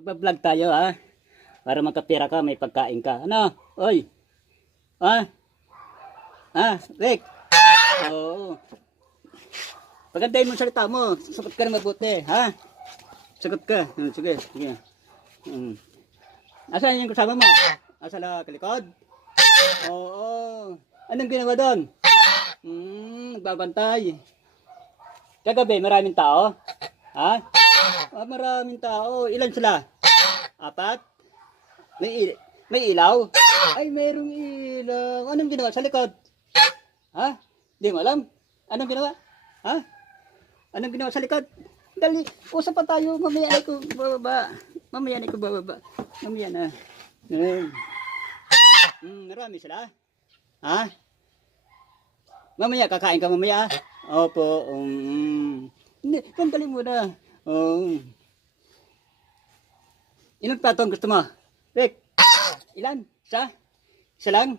Magbablog tayo ha. Para magkapira ka, may pagkain ka. Ano? Oy. Ha? Ha? Rick? Oo. Pagandahin mo salita mo. Sagot ka na mabuti. Ha? Sagot ka. Sige. Sige. Asan yung kasama mo? Asa na kalikod? Oo. Anong ginawa doon? Nagbabantay. Kagabi, maraming tao? Ha? Maraming tao. Ilan sila? 4? May ilaw? Ay, mayroong ilaw. Anong ginawa sa likod? Ha? Hindi mo alam? Anong ginawa? Ha? Anong ginawa sa likod? Dali, usap pa tayo. Mamaya na ko bababa. Mamaya na. Marami sila? Ha? Mamaya, kakain ka mamaya? Opo. Hindi, sandali muna. Ilang plato ang gusto mo? Rick, ilan? Isa lang?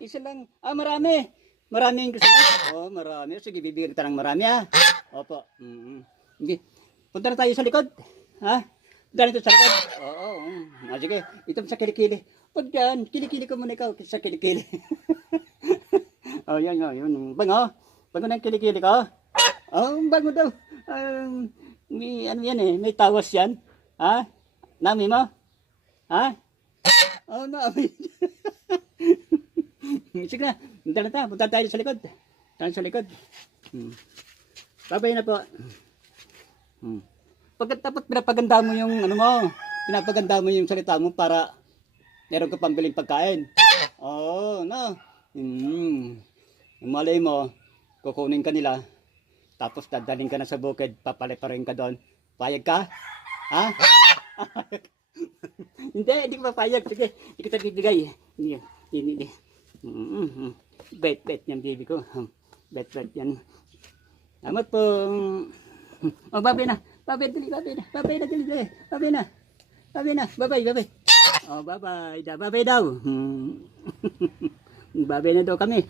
Isa lang. Marami. Marami ang gusto mo? Marami. Sige, bibigyan kita ng marami ha. Opo. Okay. Punta na tayo sa likod. Ha? Punta na ito sa likod. Oo. Sige, ito sa kilikili. Huwag yan. Kilikili ko muna ikaw sa kilikili. Yun. Bango. Bango na yung kilikili ko. Bango daw. Ano yan eh. May tawas yan. Ha? Nami mo? Ha? Nami. Sige na. Punta tayo sa likod. Sa likod. Babay na po. Pagkatapos pinapaganda mo yung ano mo. Pinapaganda mo yung salita mo para meron ka pambiling pagkain. Malay mo, kukunin ka nila. Tapos dadaling ka na sa bukid, papaliparin ka doon. Payag ka? Ha? Hindi ko papayag. Sige, hindi kita bibigay. Hindi. Bet yan, baby ko. Bet yan. Salamat po. Babay na. Babay na. Bye-bye. Bye-bye daw. Babay na daw kami.